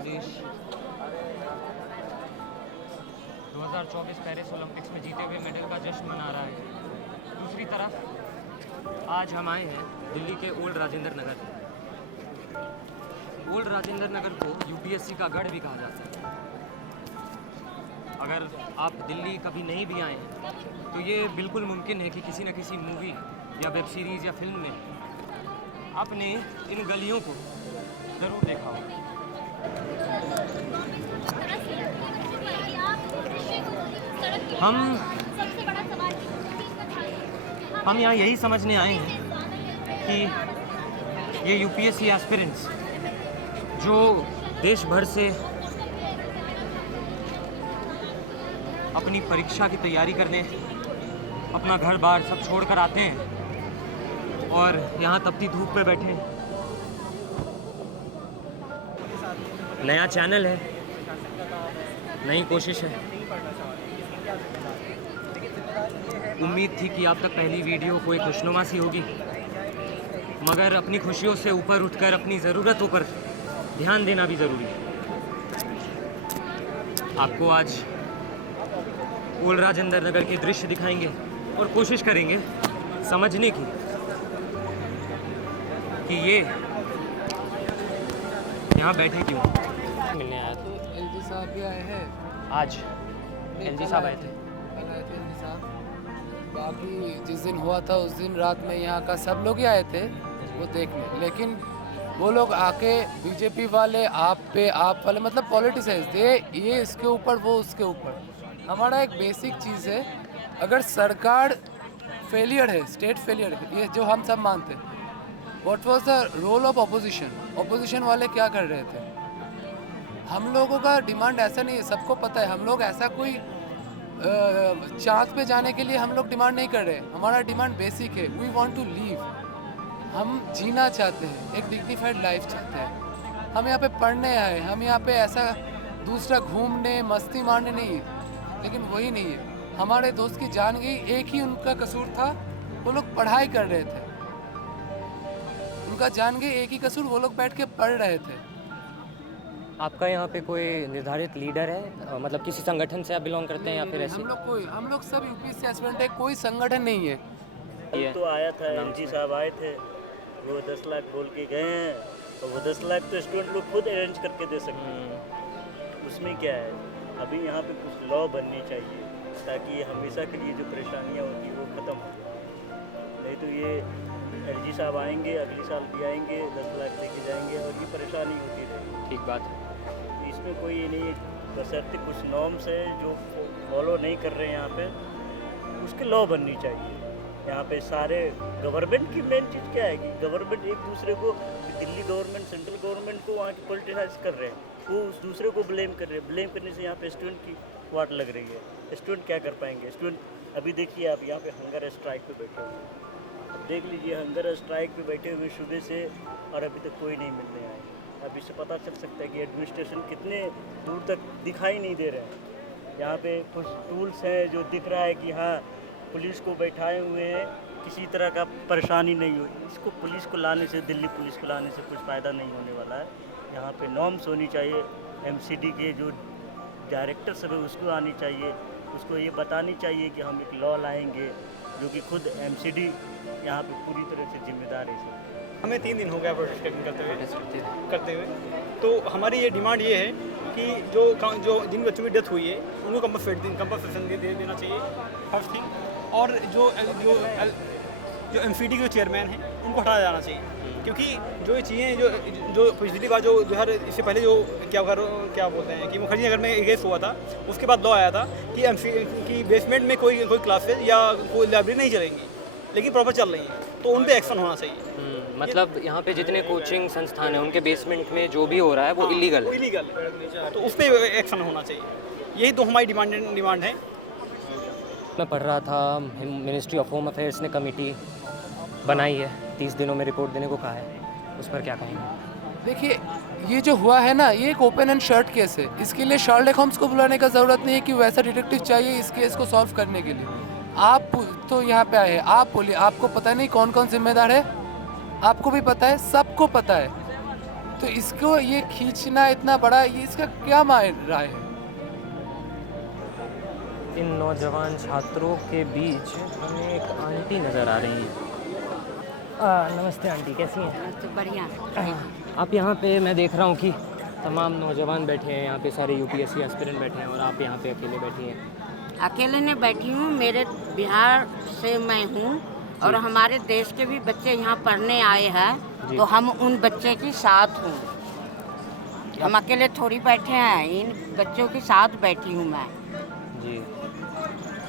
देश 2024 Paris Olympics में जीते हुए मेडल का जश्न मना रहा है। दूसरी तरफ आज हम आए हैं दिल्ली के ओल्ड राजेंद्र नगर। ओल्ड राजेंद्र नगर को यूपीएससी का गढ़ भी कहा जाता है। अगर आप दिल्ली कभी नहीं भी आए हैं तो ये बिल्कुल मुमकिन है कि किसी न किसी मूवी या वेब सीरीज़ या फिल्म में आपने इन गलियों को ज़रूर देखा हो। हम यहाँ यही समझने आए हैं कि ये यूपीएससी एस्पिरेंट्स जो देश भर से अपनी परीक्षा की तैयारी करने अपना घर बार सब छोड़कर आते हैं और यहाँ तपती धूप पे बैठे। नया चैनल है, नई कोशिश है। उम्मीद थी कि आप तक पहली वीडियो कोई खुशनुमा सी होगी, मगर अपनी खुशियों से ऊपर उठकर अपनी ज़रूरतों पर ध्यान देना भी ज़रूरी है। आपको आज ओल्ड राजेंद्र नगर के दृश्य दिखाएंगे और कोशिश करेंगे समझने की कि ये यहाँ बैठे क्यों। मिलने आया तो एलजी साहब भी आए हैं आज। एलजी साहब आए थे। कल आए थे एलजी साहब। बाकी जिस दिन हुआ था उस दिन रात में यहाँ का सब लोग ही आए थे वो देखने, लेकिन वो लोग आके बीजेपी वाले आप वाले मतलब पॉलिटिशियंस ये इसके ऊपर वो उसके ऊपर। हमारा एक बेसिक चीज़ है, अगर सरकार फेलियर है, स्टेट फेलियर है, ये जो हम सब मानते हैं। What was the role of opposition? Opposition वाले क्या कर रहे थे? हम लोगों का डिमांड ऐसा नहीं है, सबको पता है। हम लोग ऐसा कोई चांद पे जाने के लिए हम लोग डिमांड नहीं कर रहे। हमारा डिमांड बेसिक है, वी वांट टू लीव। हम जीना चाहते हैं, एक डिग्निफाइड लाइफ चाहते हैं। हम यहाँ पे पढ़ने आए, हम यहाँ पे ऐसा दूसरा घूमने मस्ती मारने नहीं है। लेकिन वही नहीं है, हमारे दोस्त की जान गई, एक ही उनका कसूर था, वो लोग पढ़ाई कर रहे थे। उनका जान गई, एक ही कसूर, वो लोग बैठ के पढ़ रहे थे। आपका यहाँ पे कोई निर्धारित लीडर है, मतलब किसी संगठन से आप बिलोंग करते हैं या फिर ऐसे? हम लोग सब यूपीएससी एस्पिरेंट है, कोई संगठन नहीं है। ये तो आया था एलजी साहब आए थे, वो 10 लाख बोल के गए हैं, और वो 10 लाख तो स्टूडेंट लोग खुद अरेंज करके दे सकते हैं। उसमें क्या है, अभी यहाँ पे कुछ लॉ बननी चाहिए ताकि ये हमेशा के लिए जो परेशानियाँ होती हैं वो ख़त्म हो जाए। नहीं तो ये एलजी साहब आएंगे, अगले साल भी आएंगे, 10 लाख लेके जाएंगे और ये परेशानी होती रहेगी। ठीक बात है। इसमें कोई ये नहीं है, बशर्ते कुछ नॉर्म्स है जो फॉलो नहीं कर रहे हैं यहाँ पे, उसके लॉ बननी चाहिए। यहाँ पे सारे गवर्नमेंट की मेन चीज़ क्या है कि गवर्नमेंट एक दूसरे को, दिल्ली गवर्नमेंट सेंट्रल गवर्नमेंट को वहाँ की पॉलिटिसाइज कर रहे हैं, वो उस दूसरे को ब्लेम कर रहे हैं। ब्लेम करने से यहाँ पे स्टूडेंट की वाट लग रही है। स्टूडेंट क्या कर पाएंगे? स्टूडेंट अभी देखिए, आप यहाँ पे हंगर स्ट्राइक पे बैठे हुए हैं। अब देख लीजिए, हंगर स्ट्राइक पे बैठे हुए सुबह से और अभी तक कोई नहीं मिलने आए। अब इससे पता चल सकता है कि एडमिनिस्ट्रेशन कितने दूर तक दिखाई नहीं दे रहे हैं। यहाँ पे कुछ टूल्स हैं जो दिख रहा है कि हाँ पुलिस को बैठाए हुए हैं, किसी तरह का परेशानी नहीं हुई। इसको पुलिस को लाने से, दिल्ली पुलिस को लाने से कुछ फ़ायदा नहीं होने वाला है। यहाँ पे नॉर्म्स होनी चाहिए, एमसीडी के जो डायरेक्टर सब है उसको आनी चाहिए, उसको ये बतानी चाहिए कि हम एक लॉ लाएंगे जो कि खुद एमसीडी यहाँ पे पूरी तरह से जिम्मेदार है। हमें 3 दिन हो गया प्रोटेस्ट करते हुए। तो हमारी ये डिमांड ये है कि जो जिन बच्चों की डेथ हुई है उनको कंपनसेशन देना चाहिए, फर्स्ट थिंग। और जो एमसीडी के चेयरमैन हैं उनको हटाया जाना चाहिए, क्योंकि जो ये चीज़ें जो पिछली बार जो 2000 इससे पहले जो क्या बोलते हैं कि मुखर्जी नगर में केस हुआ था, उसके बाद लॉ आया था कि बेसमेंट में कोई क्लासेज या कोई लाइब्रेरी नहीं चलेंगी, लेकिन प्रॉपर चल रही हैं, तो उन पर एक्शन होना चाहिए। मतलब यहाँ पे जितने कोचिंग संस्थान हैं उनके बेसमेंट में जो भी हो रहा है वो इलीगल है। तो उस पर एक्शन होना चाहिए। यही तो हमारी डिमांड है। मैं पढ़ रहा था, मिनिस्ट्री ऑफ होम अफेयर्स ने कमेटी बनाई है, 30 दिनों में रिपोर्ट देने को कहा है, उस पर क्या कहेंगे? देखिए, ये जो हुआ है ना, ये एक ओपन एंड शर्ट केस है। इसके लिए शार्लक होम्स को बुलाने का ज़रूरत नहीं है कि वैसा डिटेक्टिव चाहिए इस केस को सॉल्व करने के लिए। आप तो यहाँ पे आए हैं, आप बोलिए, आपको पता नहीं कौन कौन जिम्मेदार है? आपको भी पता है, सबको पता है। तो इसको ये खींचना इतना बड़ा, ये इसका क्या राय है? इन नौजवान छात्रों के बीच हमें एक आंटी नज़र आ रही हैं। नमस्ते आंटी, कैसी हैं? तो बढ़िया। आप यहाँ पे, मैं देख रहा हूँ कि तमाम नौजवान बैठे हैं यहाँ पे, सारे यूपीएससी एस्पिरेंट बैठे हैं और आप यहाँ पे अकेले बैठी हैं। अकेले नहीं बैठी हूँ, मेरे बिहार से मैं हूँ और हमारे देश के भी बच्चे यहाँ पढ़ने आए हैं, तो हम उन बच्चे के साथ हूँ। हम अकेले थोड़ी बैठे हैं, इन बच्चों के साथ बैठी हूँ मैं। जी,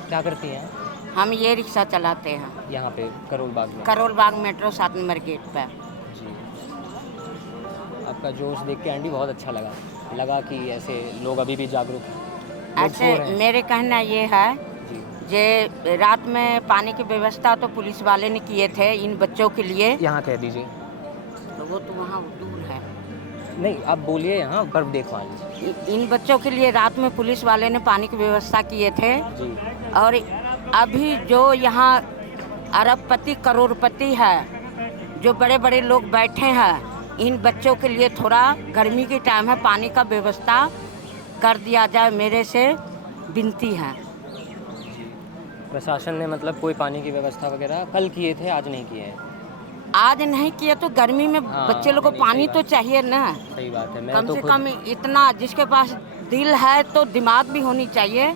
क्या करती हैं? हम ये रिक्शा चलाते हैं यहाँ पे करोल बाग में। Karol Bagh metro 7 number gate पर। जी, आपका जोश देख के आंटी बहुत अच्छा लगा कि ऐसे लोग अभी भी जागरूक हैं। ऐसे मेरे कहना ये है जी, जे रात में पानी की व्यवस्था तो पुलिस वाले ने किए थे इन बच्चों के लिए। यहाँ कह दीजिए। तो वो तो वहाँ दूर है। नहीं, आप बोलिए, यहाँ बर्फ देखवा लीजिए। इन बच्चों के लिए रात में पुलिस वाले ने पानी की व्यवस्था किए थे। जी, और अभी जो यहाँ अरबपति करोड़पति है, जो बड़े बड़े लोग बैठे हैं, इन बच्चों के लिए थोड़ा गर्मी के टाइम है, पानी का व्यवस्था कर दिया जाए, मेरे से विनती है। प्रशासन ने मतलब कोई पानी की व्यवस्था वगैरह कल किए थे, आज नहीं किए हैं? आज नहीं किए तो गर्मी में बच्चे लोग को पानी तो चाहिए ना। सही बात है। मैं कम तो से खुद कम इतना, जिसके पास दिल है तो दिमाग भी होनी चाहिए,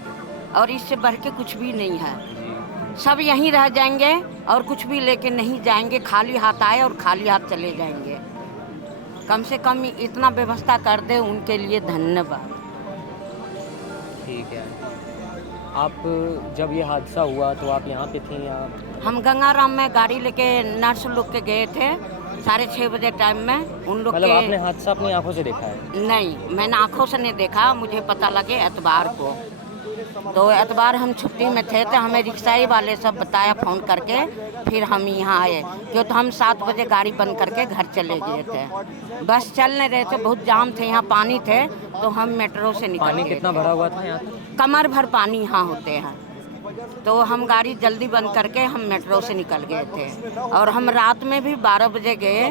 और इससे बढ़ के कुछ भी नहीं है। सब यहीं रह जाएंगे और कुछ भी लेके नहीं जाएंगे, खाली हाथ आए और खाली हाथ चले जाएंगे। कम से कम इतना व्यवस्था कर दे, उनके लिए धन्यवाद। ठीक है। आप जब ये हादसा हुआ तो आप यहाँ पे थी या? हम गंगाराम में गाड़ी लेके नर्स लोग के गए थे 6:30 बजे टाइम में। उन लोग मतलब के आपने हादसा अपनी आंखों से देखा है? नहीं, मैंने आंखों से नहीं देखा, मुझे पता लगे एतवार को। तो एतवार हम छुट्टी में थे, तो हमें रिक्शाई वाले सब बताया फ़ोन करके, फिर हम यहाँ आए, क्योंकि हम 7 बजे गाड़ी बंद करके घर चले गए थे। बस चल नहीं रहे थे, बहुत जाम थे, यहाँ पानी थे, तो हम मेट्रो से निकल पानी गए कितना थे। भरा हुआ था यहाँ? कमर भर पानी यहाँ होते हैं। तो हम गाड़ी जल्दी बंद करके हम मेट्रो से निकल गए थे। और हम रात में भी 12 बजे गए,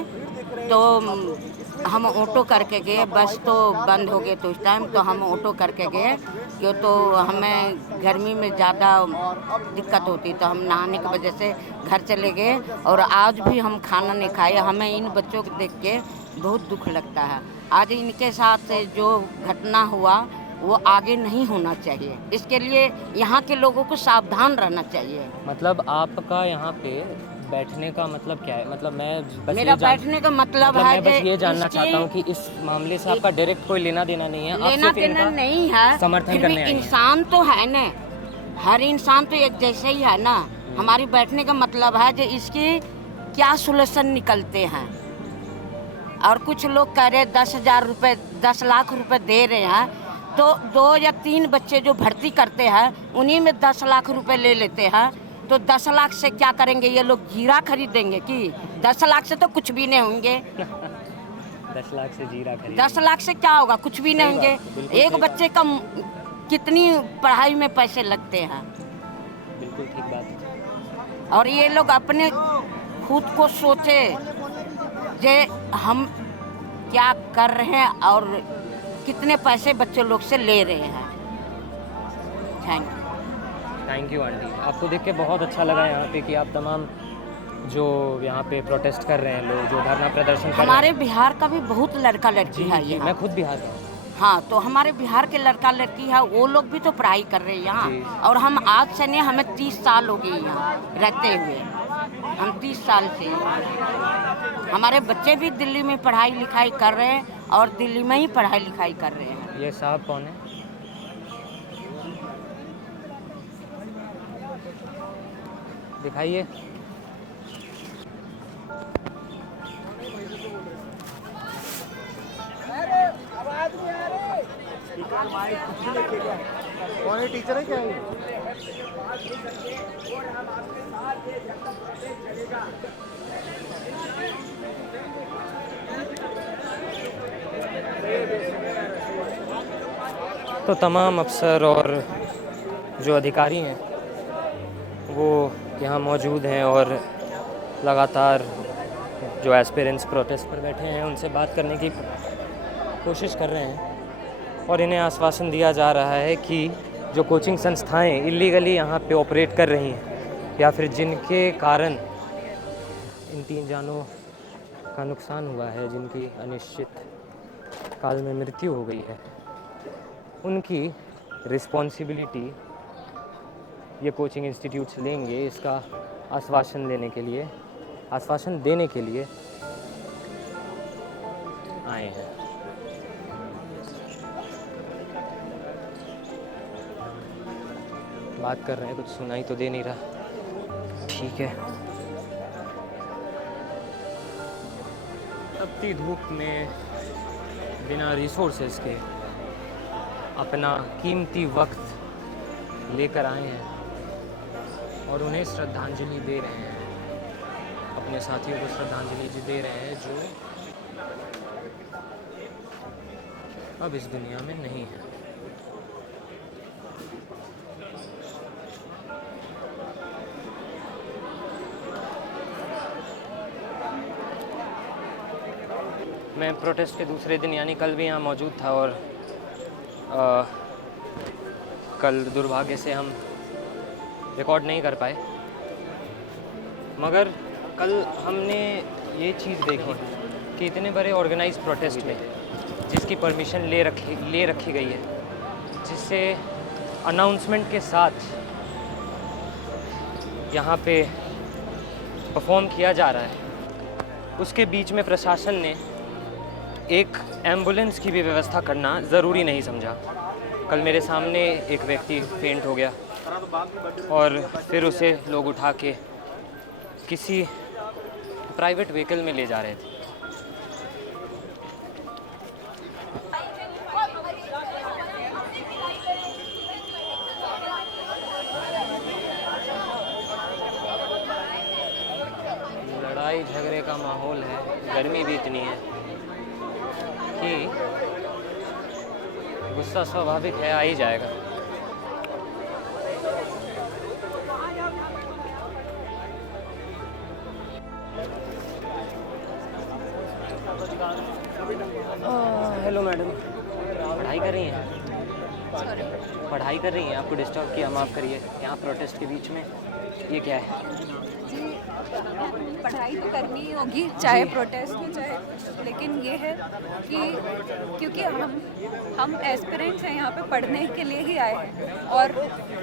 तो हम ऑटो करके गए, बस तो बंद हो गए तो उस टाइम, तो हम ऑटो करके गए, क्यों तो हमें गर्मी में ज़्यादा दिक्कत होती, तो हम नहाने की वजह से घर चले गए। और आज भी हम खाना नहीं खाए, हमें इन बच्चों को देख के बहुत दुख लगता है। आज इनके साथ जो घटना हुआ वो आगे नहीं होना चाहिए, इसके लिए यहाँ के लोगों को सावधान रहना चाहिए। मतलब आपका यहाँ पे बैठने का मतलब क्या है? मतलब मैं बस मेरा बैठने का मतलब है, मैं बस ये जानना चाहता हूँ कि इस मामले से आपका डायरेक्ट कोई लेना देना नहीं है? आप लेना सिर्फ देना इनका नहीं है, समर्थन फिर करने भी आए हैं। इंसान तो है ना, हर इंसान तो एक जैसे ही है ना। हमारी बैठने का मतलब है जो इसकी क्या सोल्यूशन निकलते हैं। और कुछ लोग कह रहे 10,000 रुपये, 10 लाख रुपए दे रहे हैं, तो 2 या 3 बच्चे जो भर्ती करते हैं उन्हीं में 10 लाख रुपए ले लेते हैं। तो 10 लाख से क्या करेंगे ये लोग? जीरा खरीदेंगे कि? 10 लाख से तो कुछ भी नहीं होंगे। 10 लाख से जीरा खरीद? 10 लाख से क्या होगा? कुछ भी नहीं होंगे। एक बच्चे का कितनी पढ़ाई में पैसे लगते हैं। बिल्कुल ठीक बात है। और ये लोग अपने खुद को सोचे जे हम क्या कर रहे हैं और कितने पैसे बच्चे लोग से ले रहे हैं। थैंक यू आंटी, आपको देख के बहुत अच्छा लगा यहाँ पे कि आप तमाम जो यहाँ पे प्रोटेस्ट कर रहे हैं लोग, जो धरना प्रदर्शन कर रहे हैं। हमारे बिहार का भी बहुत लड़का लड़की है जी, यहाँ। मैं खुद बिहार का हूँ। हाँ, तो हमारे बिहार के लड़का लड़की है, वो लोग भी तो पढ़ाई कर रहे हैं यहाँ। और हम आज से नहीं, हमें 30 साल हो गए यहाँ रहते हुए। हम 30 साल से, हमारे बच्चे भी दिल्ली में पढ़ाई लिखाई कर रहे हैं और दिल्ली में ही पढ़ाई लिखाई कर रहे हैं। ये साहब कौन है? दिखाइए। कौन है? टीचर है क्या ये? तो तमाम अफसर और जो अधिकारी हैं वो यहाँ मौजूद हैं और लगातार जो एस्पिरेंट्स प्रोटेस्ट पर बैठे हैं उनसे बात करने की कोशिश कर रहे हैं और इन्हें आश्वासन दिया जा रहा है कि जो कोचिंग संस्थाएं इलीगली यहाँ पे ऑपरेट कर रही हैं या फिर जिनके कारण इन 3 जानों का नुकसान हुआ है, जिनकी अनिश्चित काल में मृत्यु हो गई है, उनकी रिस्पॉन्सिबिलिटी ये कोचिंग इंस्टीट्यूट्स लेंगे। इसका आश्वासन देने के लिए आए हैं। बात कर रहे हैं, कुछ सुनाई तो दे नहीं रहा। ठीक है। तपती धूप में बिना रिसोर्सेज के अपना कीमती वक्त लेकर आए हैं और उन्हें श्रद्धांजलि दे रहे हैं, अपने साथियों को श्रद्धांजलि दे रहे हैं जो अब इस दुनिया में नहीं है। मैं प्रोटेस्ट के दूसरे दिन यानी कल भी यहाँ मौजूद था और कल दुर्भाग्य से हम रिकॉर्ड नहीं कर पाए, मगर कल हमने ये चीज़ देखी कि इतने बड़े ऑर्गेनाइज प्रोटेस्ट में जिसकी परमिशन ले रखी गई है, जिससे अनाउंसमेंट के साथ यहाँ पे परफॉर्म किया जा रहा है, उसके बीच में प्रशासन ने एक एम्बुलेंस की भी व्यवस्था करना ज़रूरी नहीं समझा। कल मेरे सामने एक व्यक्ति फेंट हो गया और फिर उसे लोग उठा के किसी प्राइवेट व्हीकल में ले जा रहे थे। लड़ाई झगड़े का माहौल है, गर्मी भी इतनी है कि गुस्सा स्वाभाविक है, आ ही जाएगा। हेलो मैडम, पढ़ाई कर रही हैं? पढ़ाई कर रही हैं? आपको डिस्टर्ब किया, माफ़ करिए। यहाँ प्रोटेस्ट के बीच में ये क्या है? जी, पढ़ाई तो करनी ही होगी, चाहे प्रोटेस्ट हो चाहे, लेकिन ये है कि क्योंकि हम एस्पिरेंट्स हैं, यहाँ पे पढ़ने के लिए ही आए हैं और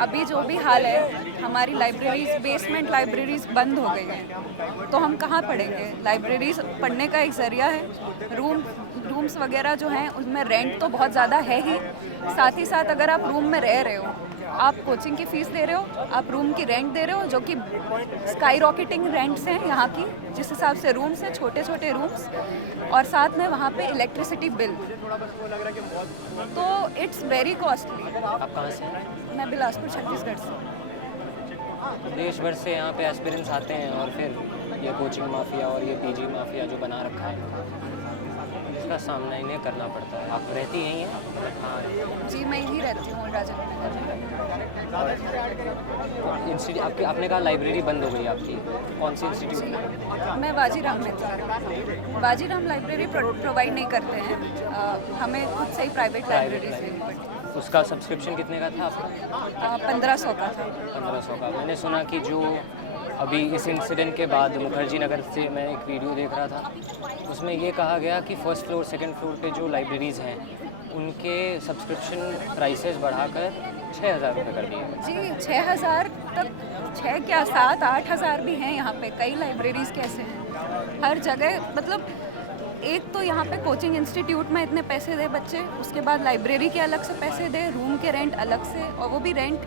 अभी जो भी हाल है, हमारी लाइब्रेरीज, बेसमेंट लाइब्रेरीज बंद हो गई हैं, तो हम कहाँ पढ़ेंगे? लाइब्रेरीज पढ़ने का एक ज़रिया है। रूम्स वगैरह जो हैं उसमें रेंट तो बहुत ज़्यादा है ही, साथ ही साथ अगर आप रूम में रह रहे हो, आप कोचिंग की फ़ीस दे रहे हो, आप रूम की रेंट दे रहे हो, जो कि स्काई रॉकेटिंग रेंट्स हैं यहाँ की, जिस हिसाब से रूम्स हैं, छोटे छोटे रूम्स, और साथ में वहाँ पे इलेक्ट्रिसिटी बिल, तो इट्स वेरी कॉस्टली। आप कहाँ से हैं? मैं बिलासपुर छत्तीसगढ़ से। देश भर से यहाँ पे एस्पिरेंट्स आते हैं और फिर ये कोचिंग माफिया और ये पीजी माफिया जो बना रखा है, इसका सामना इन्हें करना पड़ता है। आप रहती यहीं हैं? हाँ जी, मैं यहीं रहती हूँ, इंस्टीट्यूट आपने कहा लाइब्रेरी बंद हो गई आपकी, कौन सी इंस्टीट्यूट में? मैं बाजीराम में थी। बाजीराम लाइब्रेरी प्रोवाइड नहीं करते हैं, हमें खुद से ही प्राइवेट लाइब्रेरीज लेनी पड़ती है। उसका सब्सक्रिप्शन कितने का था आपका? 1500 का था। 1500 का। मैंने सुना कि जो अभी इस इंसिडेंट के बाद मुखर्जी नगर से मैं एक वीडियो देख रहा था, उसमें ये कहा गया कि फर्स्ट फ्लोर सेकंड फ्लोर पे जो लाइब्रेरीज़ हैं उनके सब्सक्रिप्शन प्राइसेस बढ़ाकर 6,000 रुपये कर दिए। जी, 6,000 तक, 6 क्या 7-8 हज़ार भी हैं यहाँ पे। कई लाइब्रेरीज़ कैसे हैं हर जगह, मतलब एक तो यहाँ पे कोचिंग इंस्टीट्यूट में इतने पैसे दे बच्चे, उसके बाद लाइब्रेरी के अलग से पैसे दे, रूम के रेंट अलग से, और वो भी रेंट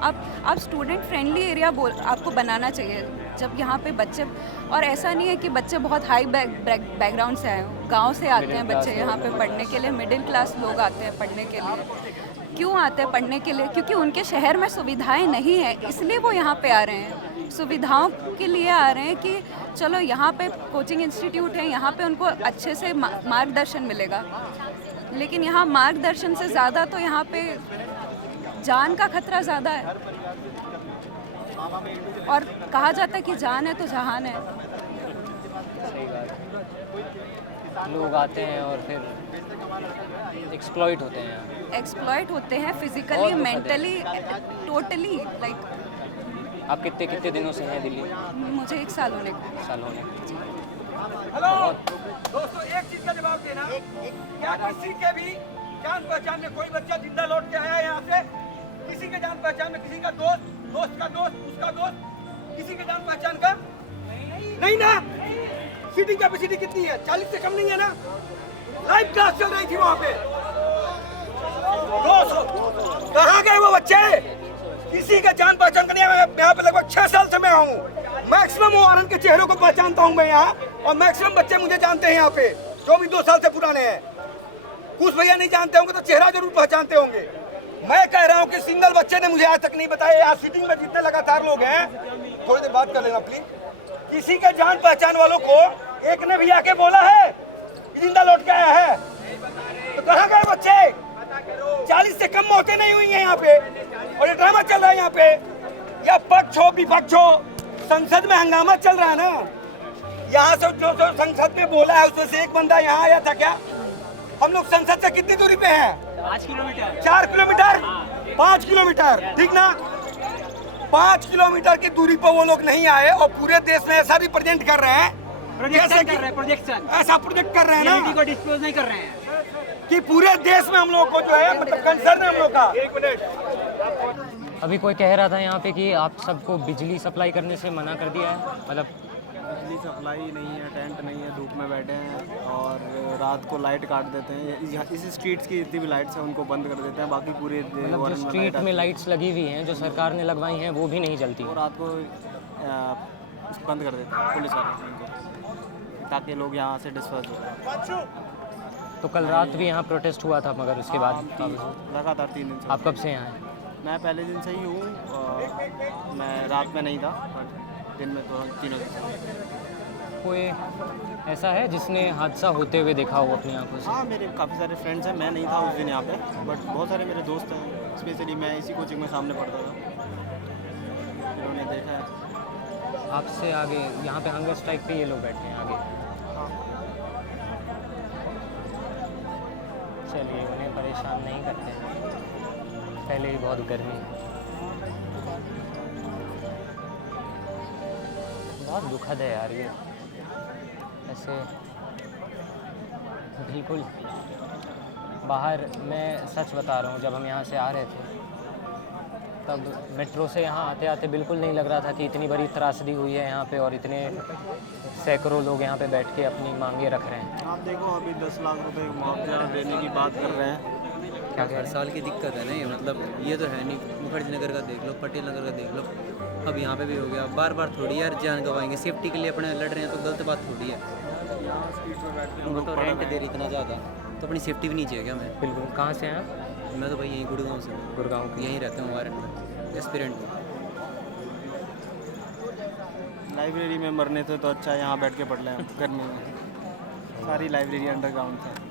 आप स्टूडेंट फ्रेंडली एरिया आपको बनाना चाहिए जब यहाँ पे बच्चे, और ऐसा नहीं है कि बच्चे बहुत हाई बैकग्राउंड से आए हों, गांव से आते हैं बच्चे यहाँ पे पढ़ने के लिए, मिडिल क्लास लोग आते हैं पढ़ने के लिए। क्यों आते हैं पढ़ने के लिए? क्योंकि उनके शहर में सुविधाएं नहीं है, इसलिए वो यहाँ पे आ रहे हैं, सुविधाओं के लिए आ रहे हैं कि चलो यहाँ पे कोचिंग इंस्टीट्यूट है, यहाँ पे उनको अच्छे से मार्गदर्शन मिलेगा। लेकिन यहाँ मार्गदर्शन से ज़्यादा तो यहाँ पे जान का खतरा ज़्यादा है, और कहा जाता है कि जान है तो जहान है। सही बात है। लोग आते हैं और फिर एक्सप्लॉइट होते हैं यहाँ। एक्सप्लॉइट होते हैं बहुत फिजिकली, दुखद है। Mentally, totally like. आप कितने कितने दिनों से हैं दिल्ली? मुझे 1 साल होने को। साल होने को। हेलो दोस्तों, एक चीज का जवाब देना, क्या किसी के भी जान पहचान में कोई बच्चा जिंदा लौट के आया है यहाँ से? किसी के जान पहचान में, किसी का दोस्त, दोस्त का दोस्त, उसका दोस्त, किसी के जान पहचान का नहीं ना? सीटिंग कैपेसिटी कितनी है? 40 से कम नहीं है ना? लाइव क्लास चल रही थी वहाँ पे। दोस्त कहाँ गए वो बच्चे? किसी का जान पहचान का नहीं है। मैं यहाँ पे लगभग 6 साल से मैं हूँ। मैक्सिमम वारन के चेहरों को पहचानता हूँ मैं यहाँ, और मैक्सिमम बच्चे मुझे जानते हैं यहाँ पे, जो भी 2 साल से पुराने हैं। कुछ भैया नहीं जानते होंगे तो चेहरा जरूर पहचानते होंगे। मैं कह रहा हूँ कि सिंगल बच्चे ने मुझे आज तक नहीं बताया। यहाँ सीटिंग में जितने लगातार लोग हैं, थोड़ी देर बात कर लेना प्लीज। किसी के जान पहचान वालों को एक ने भी आके बोला है कि जिंदा लौट के आया है? तो कहाँ गए बच्चे? 40 से कम मौतें नहीं हुई हैं यहाँ पे, और ये ड्रामा चल रहा है यहाँ पे। या पक्ष हो विपक्ष हो, संसद में हंगामा चल रहा है ना। यहाँ से जो संसद में बोला है उसमें से एक बंदा यहाँ आया था क्या? हम लोग संसद से कितनी दूरी पे हैं? 5 किलोमीटर। 4 किलोमीटर, 5 किलोमीटर, ठीक ना? 5 किलोमीटर की दूरी पर वो लोग नहीं आए और पूरे देश में ऐसा रिप्रेजेंट कर रहे हैं, प्रोजेक्शन कर रहे हैं, प्रोजेक्शन। ऐसा प्रोजेक्ट कर रहे हैं रियलिटी ना को डिस्क्लोज नहीं कर रहे हैं कि पूरे देश में हम लोग को जो है मतलब कंसर्न है हम लोग का। एक मिनट, अभी कोई कह रहा था यहाँ पे कि आप सबको बिजली सप्लाई करने से मना कर दिया है, मतलब बिजली सप्लाई नहीं है, टेंट नहीं है, धूप में बैठे हैं और रात को लाइट काट देते हैं। इस स्ट्रीट्स की जितनी भी लाइट्स हैं उनको बंद कर देते हैं, बाकी पूरे मतलब जो स्ट्रीट में लाइट्स लगी हुई हैं जो सरकार ने लगवाई हैं वो भी नहीं जलती। वो रात को बंद कर देते हैं पुलिस वाले उनको, ताकि लोग यहाँ से डिस्पर्स हो जाए। तो कल रात भी यहाँ प्रोटेस्ट हुआ था, मगर उसके बाद लगातार 3 दिन से। आप कब से यहाँ हैं? मैं पहले दिन से ही हूँ, मैं रात में नहीं था, दिन में तो 3 दिन। कोई ऐसा है जिसने हादसा होते हुए देखा हो अपनी आंखों से? हाँ, मेरे काफ़ी सारे फ्रेंड्स हैं। मैं नहीं था उस दिन यहाँ पे, बट बहुत सारे मेरे दोस्त हैं। स्पेशली मैं इसी कोचिंग में सामने पढ़ता था, उन्होंने देखा है। आपसे आगे यहाँ पे हंगर स्ट्राइक पे ये लोग बैठे हैं आगे। चलिए, उन्हें परेशान नहीं करते हैं, पहले ही बहुत गर्मी है। बहुत दुखद है यार ये, ऐसे बिल्कुल। बाहर मैं सच बता रहा हूँ, जब हम यहाँ से आ रहे थे तब मेट्रो से यहाँ आते आते बिल्कुल नहीं लग रहा था कि इतनी बड़ी त्रासदी हुई है यहाँ पे और इतने सैकड़ों लोग यहाँ पे बैठ के अपनी मांगे रख रहे हैं। आप देखो, अभी 10 लाख रुपए मुआवजा देने की बात कर रहे हैं। क्या हर साल की दिक्कत है ना ये, मतलब ये तो है नहीं। मुखर्जी नगर का देख लो, पटेल नगर का देख लो, अब यहाँ पे भी हो गया। बार बार थोड़ी यार जान गवाएंगे, सेफ्टी के लिए अपने लड़ रहे हैं तो गलत बात थोड़ी है। उनको तो रेंट दे रही इतना ज़्यादा, तो अपनी सेफ्टी भी नहीं चाहिए क्या? मैं बिल्कुल। कहाँ से हैं आप? मैं तो भाई यहीं गुड़गांव से हूँ। गुड़गांव यहीं रहता हूँ, वारंट में एस्पिरेंट हूँ। लाइब्रेरी में मरने से तो अच्छा यहाँ बैठ के पढ़ लें गर्मी में। सारी लाइब्रेरी अंडरग्राउंड है।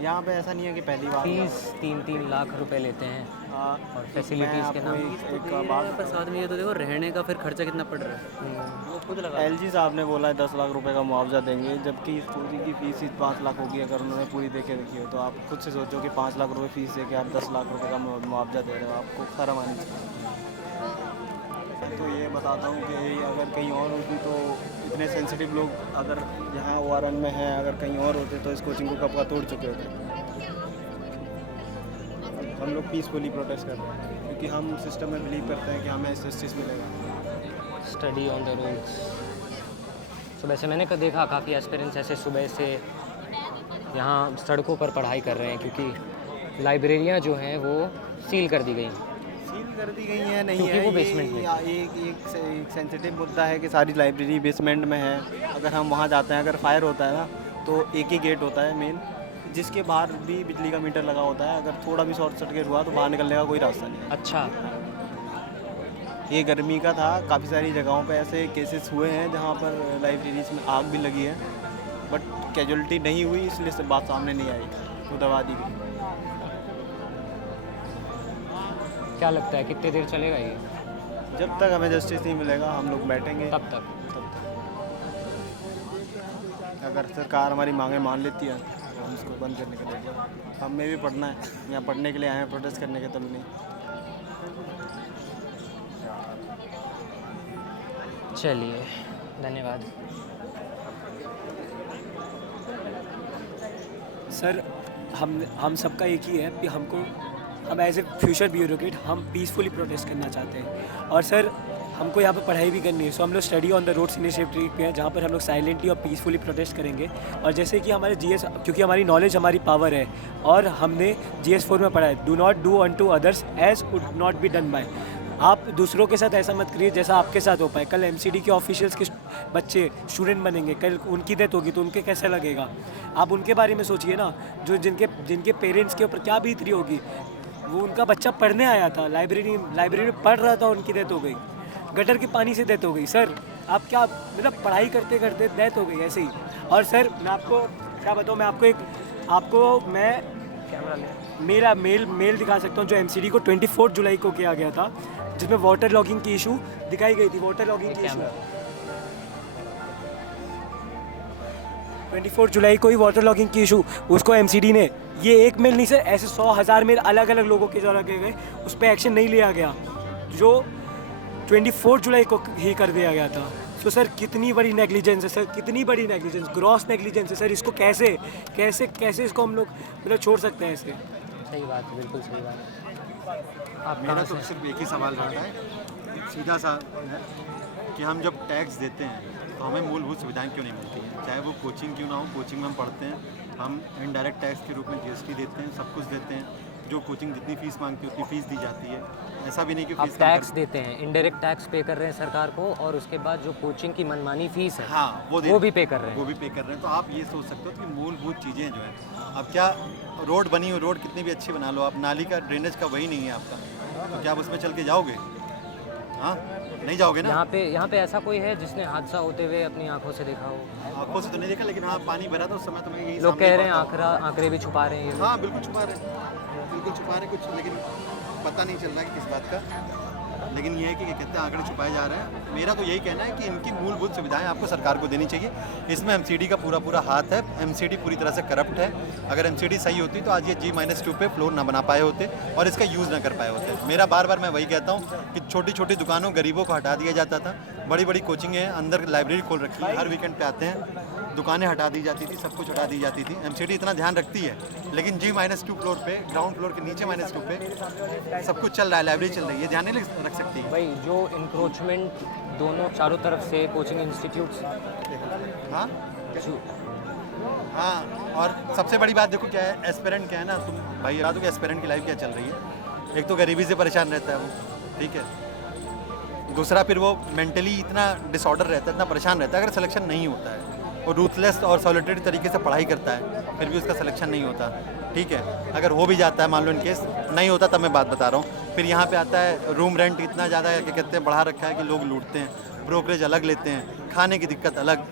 यहाँ पे ऐसा नहीं है कि पहली बार फीस 3-3 लाख रुपए लेते हैं और फैसिलिटीज़ के नाम एक बात पर साथ में ये तो देखो, रहने का फिर खर्चा कितना पड़ रहा है वो खुद लगा। LG साहब ने बोला है 10 लाख रुपए का मुआवजा देंगे, जबकि इस कोचिंग की फीस ही 5 लाख होगी। अगर उन्होंने पूरी देके रखी हो तो आप खुद से सोचो कि 5 लाख रुपए फीस दे के आप 10 लाख रुपए का मुआवजा दे रहे हो, आपको शर्म आनी चाहिए। तो ये बताता हूँ कि अगर कहीं और होती तो इतने सेंसिटिव लोग अगर यहाँ वारन में हैं, अगर कहीं और होते तो इस कोचिंग को कब का तोड़ चुके होते। हम लोग पीसफुली प्रोटेस्ट कर रहे हैं क्योंकि हम सिस्टम में बिलीव करते हैं कि हमें जस्टिस मिलेगा। Study on the rules. सुबह से मैंने देखा काफ़ी एस्पिरेंट्स ऐसे सुबह से यहाँ सड़कों पर पढ़ाई कर रहे हैं, क्योंकि लाइब्रेरियाँ जो हैं वो सील कर दी गई हैं। सील कर दी गई हैं नहीं क्योंकि है, वो बेसमेंट में एक सेंसिटिव मुद्दा है कि सारी लाइब्रेरी बेसमेंट में है। अगर हम वहाँ जाते हैं, अगर फायर होता है ना तो एक ही गेट होता है मेन, जिसके बाहर भी बिजली का मीटर लगा होता है। अगर थोड़ा भी शॉर्ट सर्किट हुआ तो बाहर निकलने का कोई रास्ता नहीं है। अच्छा, ये गर्मी का था, काफ़ी सारी जगहों पे ऐसे केसेस हुए हैं जहाँ पर लाइब्रेरीज में आग भी लगी है, बट कैजुअलिटी नहीं हुई, इसलिए सब बात सामने नहीं आई, तो दबा दी गई। क्या लगता है कितनी देर चलेगा ये? जब तक हमें जस्टिस नहीं मिलेगा हम लोग बैठेंगे तब तक। अगर सरकार हमारी मांगे मान लेती है तो हम इसको बंद करने के लिए, हमें भी पढ़ना है, यहाँ पढ़ने के लिए आए हैं, प्रोटेस्ट करने के तब नहीं। चलिए, धन्यवाद। सर हम सबका एक ही है कि हम एज ए फ्यूचर ब्यूरोक्रेट हम पीसफुली प्रोटेस्ट करना चाहते हैं। और सर हमको यहाँ पे पढ़ाई भी करनी है, सो हम लोग study on the roads initiative पे हैं, जहाँ पर हम लोग साइलेंटली और पीसफुली प्रोटेस्ट करेंगे। और जैसे कि हमारे जीएस, क्योंकि हमारी नॉलेज हमारी पावर है, और हमने GS4 में पढ़ा है, do not do unto others as would not be done by. आप दूसरों के साथ ऐसा मत करिए जैसा आपके साथ हो पाए। कल MCD के ऑफिशियल्स के बच्चे स्टूडेंट बनेंगे, कल उनकी डेथ होगी तो उनके कैसे लगेगा। आप उनके बारे में सोचिए ना, जो जिनके पेरेंट्स के ऊपर क्या बीत रही होगी। वो उनका बच्चा पढ़ने आया था, लाइब्रेरी में पढ़ रहा था, उनकी डेथ हो गई, गटर के पानी से डेथ हो गई। सर आप क्या, मतलब पढ़ाई करते करते डेथ हो गई ऐसे ही। और सर मैं आपको क्या बताऊँ, मैं मेरा मेल दिखा सकता हूँ जो MCD को 24 जुलाई को किया गया था, जिसमें वाटर लॉगिंग की इशू दिखाई गई थी। वाटर लॉगिंग की इशू 24 जुलाई को ही वाटर लॉगिंग की इशू, उसको MCD ने, ये एक मेल नहीं सर, ऐसे 100,000 मेल अलग अलग लोगों के द्वारा किए गए, उस पर एक्शन नहीं लिया गया, जो 24 जुलाई को ही कर दिया गया था। तो सर कितनी बड़ी नेग्लिजेंस है सर, कितनी बड़ी नेग्लिजेंस, ग्रॉस नेग्लिजेंस है सर। इसको कैसे इसको हम लोग मतलब छोड़ सकते हैं इसे। सही बात है, बिल्कुल सही बात। आप मेरा तो सिर्फ एक ही सवाल रहता है, सीधा सा है कि हम जब टैक्स देते हैं तो हमें मूलभूत सुविधाएं क्यों नहीं मिलती हैं। चाहे वो कोचिंग क्यों ना हो, कोचिंग में हम पढ़ते हैं, हम इनडायरेक्ट टैक्स के रूप में GST देते हैं, सब कुछ देते हैं, जो कोचिंग जितनी फीस मांगती है उतनी फीस दी जाती है। ऐसा भी नहीं कि आप टैक्स देते हैं, इनडायरेक्ट टैक्स पे कर रहे हैं सरकार को, और उसके बाद जो कोचिंग की मनमानी फीस है, हाँ वो भी पे कर रहे हैं। वो भी पे कर रहे हैं। तो आप ये सोच सकते हो कि मूलभूत चीज़ें जो हैं, अब क्या रोड बनी हो, रोड कितनी भी अच्छी बना लो, आप नाली का ड्रेनेज का वही नहीं है आपका, तो क्या आप उसमें चल के जाओगे? हाँ नहीं जाओगे ना। यहाँ पे ऐसा कोई है जिसने हादसा होते हुए अपनी आंखों से देखा हो? आंखों से तो नहीं देखा, लेकिन हाँ पानी भरा था उस समय तो मैं यही लोग कह रहे हैं आंकड़े भी छुपा रहे हैं। हाँ बिल्कुल छुपा रहे हैं कुछ, लेकिन पता नहीं चल रहा कि किस बात का। लेकिन ये है कि कहते हैं आंकड़े छुपाए जा रहे हैं। मेरा तो यही कहना है कि इनकी मूलभूत सुविधाएं आपको सरकार को देनी चाहिए। इसमें MCD का पूरा हाथ है। MCD पूरी तरह से करप्ट है। अगर MCD सही होती तो आज ये G-2 पे फ्लोर ना बना पाए होते और इसका यूज़ ना कर पाए होते। मेरा बार मैं वही कहता हूँ कि छोटी छोटी दुकानों गरीबों को हटा दिया जाता था, बड़ी बड़ी कोचिंगें अंदर लाइब्रेरी खोल रखी है, हर वीकेंड पे आते हैं, दुकानें हटा दी जाती थी, सब कुछ हटा दी जाती थी। MCD इतना ध्यान रखती है, लेकिन G-2 फ्लोर पे, ग्राउंड फ्लोर के नीचे -2 पे सब कुछ चल रहा है, लाइब्रेरी चल रही है, ध्यान नहीं रख सकती है भाई। जो इंक्रोचमेंट दोनों चारों तरफ से कोचिंग इंस्टीट्यूट्स, हाँ और सबसे बड़ी बात देखो क्या है, एस्पिरेंट क्या है ना, तुम भाई याद हो कि एस्पिरेंट की लाइफ क्या चल रही है। एक तो गरीबी से परेशान रहता है वो, ठीक है, दूसरा फिर वो मेंटली इतना डिसऑर्डर रहता है, इतना परेशान रहता है अगर सिलेक्शन नहीं होता है। वो रूथलेस और सॉलिटरी तरीके से पढ़ाई करता है, फिर भी उसका सिलेक्शन नहीं होता, ठीक है। अगर हो भी जाता है, मान लो इन केस नहीं होता, तब मैं बात बता रहा हूँ। फिर यहाँ पे आता है रूम रेंट इतना ज़्यादा है कि कहते हैं बढ़ा रखा है कि लोग लूटते हैं, ब्रोकरेज अलग लेते हैं, खाने की दिक्कत अलग,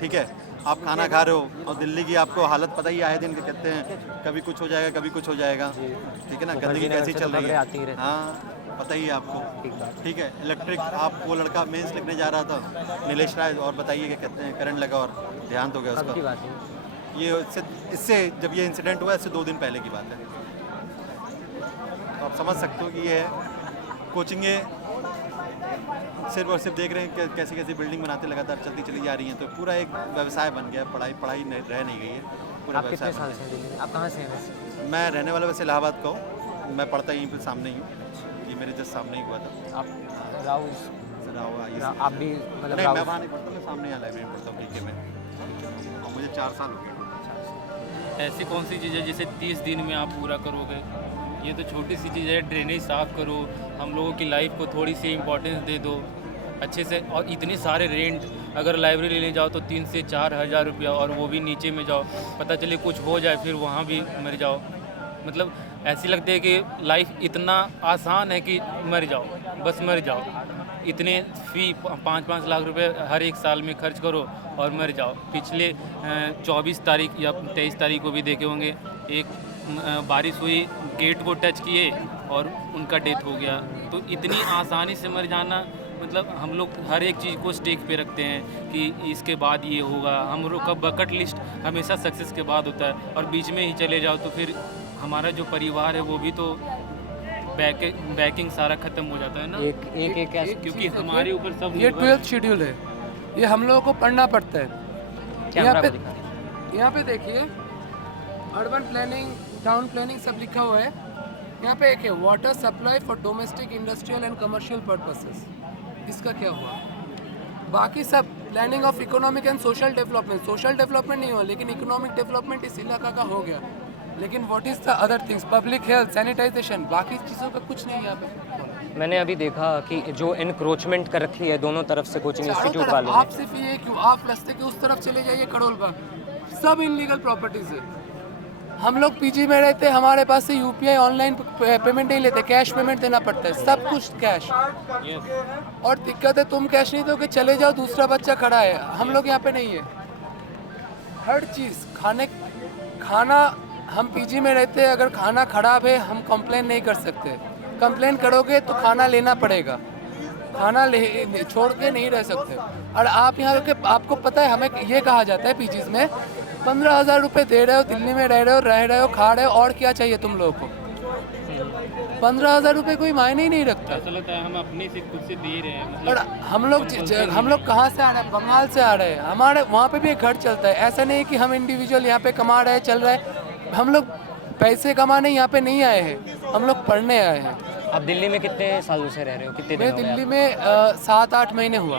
ठीक है। आप खाना खा रहे हो और दिल्ली की आपको हालत पता ही आए दिन के कहते हैं कभी कुछ हो जाएगा, कभी कुछ हो जाएगा, ठीक है ना। गंदगी कैसी चल रही है, हाँ पता ही है आपको, ठीक है। इलेक्ट्रिक, आप वो लड़का मेंस लिखने जा रहा था नीलेश राय, और बताइए क्या कहते हैं करंट लगा और देहांत हो गया उसका। ये इससे जब ये इंसिडेंट हुआ, इससे 2 दिन पहले की बात है। तो आप समझ सकते हो कि ये है कोचिंगें सिर्फ और सिर्फ देख रहे हैं कि कैसी कैसी बिल्डिंग बनाते लगातार चलती चली जा रही हैं, तो पूरा एक व्यवसाय बन गया। पढ़ाई रह नहीं गई है, पूरा आप कितने साल से दिल्ली? आप कहाँ से हैं वैसे? मैं रहने वाला वैसे इलाहाबाद का हूँ, मैं पढ़ता यहीं पर सामने ही हूँ, ये मेरे जस्ट सामने ही हुआ था। आप राव आप भी मतलब? नहीं मैं वहाँ नहीं पढ़ता, मैं सामने यहाँ लाइब्रेरी में पढ़ता हूँ, ठीक है। मैं और मुझे 4 साल हो गए। ऐसी कौन सी चीज़ है जिसे 30 दिन में आप पूरा करोगे? ये तो छोटी सी चीज़ है, ड्रेनेज साफ़ करो, हम लोगों की लाइफ को थोड़ी सी इम्पोर्टेंस दे दो अच्छे से। और इतने सारे रेंट, अगर लाइब्रेरी लेने जाओ तो 3 से 4 हज़ार रुपया, और वो भी नीचे में जाओ, पता चले कुछ हो जाए फिर वहाँ भी मर जाओ। मतलब ऐसी लगती है कि लाइफ इतना आसान है कि मर जाओ, बस मर जाओ। इतने फ़ी 5-5 लाख रुपए हर एक साल में खर्च करो और मर जाओ। पिछले 24 तारीख या 23 तारीख को भी देखे होंगे, एक बारिश हुई, गेट को टच किए और उनका डेथ हो गया। तो इतनी आसानी से मर जाना मतलब हम लोग हर एक चीज़ को स्टेक पे रखते हैं कि इसके बाद ये होगा। हम लोग का बकेट लिस्ट हमेशा सक्सेस के बाद होता है, और बीच में ही चले जाओ तो फिर हमारा जो परिवार है वो भी तो बैकिंग सारा ख़त्म हो जाता है ना। एक क्योंकि हमारे ऊपर सब ये 12th शेड्यूल है, ये हम लोगों को पढ़ना पड़ता है। यहाँ पे देखिए अर्बन प्लानिंग, टाउन प्लानिंग सब लिखा हुआ है। यहाँ पे एक है water supply for domestic, industrial and commercial purposes, इसका क्या हुआ? बाकी सब planning of economic and social development, social development नहीं हुआ लेकिन इकोनॉमिक डेवलपमेंट इस इलाका का हो गया। लेकिन what is the other things, public health, sanitisation, बाकी चीज़ों का कुछ नहीं है यहाँ पे। मैंने अभी देखा कि जो इनक्रोचमेंट कर रखी है दोनों तरफ से कोचिंग इंस्टीट्यूट वालों आप सिर्फ ये क्यों, आप रास्ते के उस तरफ चले जाइए कड़ोलबाग, सब इनलीगल प्रॉपर्टीज है। हम लोग पीजी में रहते, हमारे पास से यूपीआई ऑनलाइन पेमेंट नहीं लेते, कैश पेमेंट देना पड़ता है, सब कुछ कैश। और दिक्कत है तुम कैश नहीं दोगे चले जाओ, दूसरा बच्चा खड़ा है, हम लोग यहाँ पे नहीं है। हर चीज़ खाना हम पीजी में रहते हैं, अगर खाना खराब है हम कंप्लेन नहीं कर सकते, कंप्लेन करोगे तो खाना लेना पड़ेगा, खाना छोड़ के नहीं रह सकते। और आप यहाँ के, आपको पता है हमें ये कहा जाता है पीजीज में 15,000 रुपये दे रहे हो, दिल्ली में रह रहे हो, खा रहे हो, और क्या चाहिए तुम लोगों को? 15,000 रुपये कोई मायने ही नहीं रखता। ऐसा लगता है हम अपने से खुद से दे रहे हैं। और हम लोग कहाँ से आ रहे हैं? बंगाल से आ रहे हैं। हमारे वहाँ पे भी एक घर चलता है, ऐसा नहीं कि हम इंडिविजुअल यहाँ पे कमा रहे हैं, चल रहा है। हम लोग पैसे कमाने यहाँ पे नहीं आए हैं, हम लोग पढ़ने आए हैं। आप दिल्ली में कितने सालों से रह रहे हो? कितने दिन मैं हो गए दिल्ली में 7-8 महीने हुआ।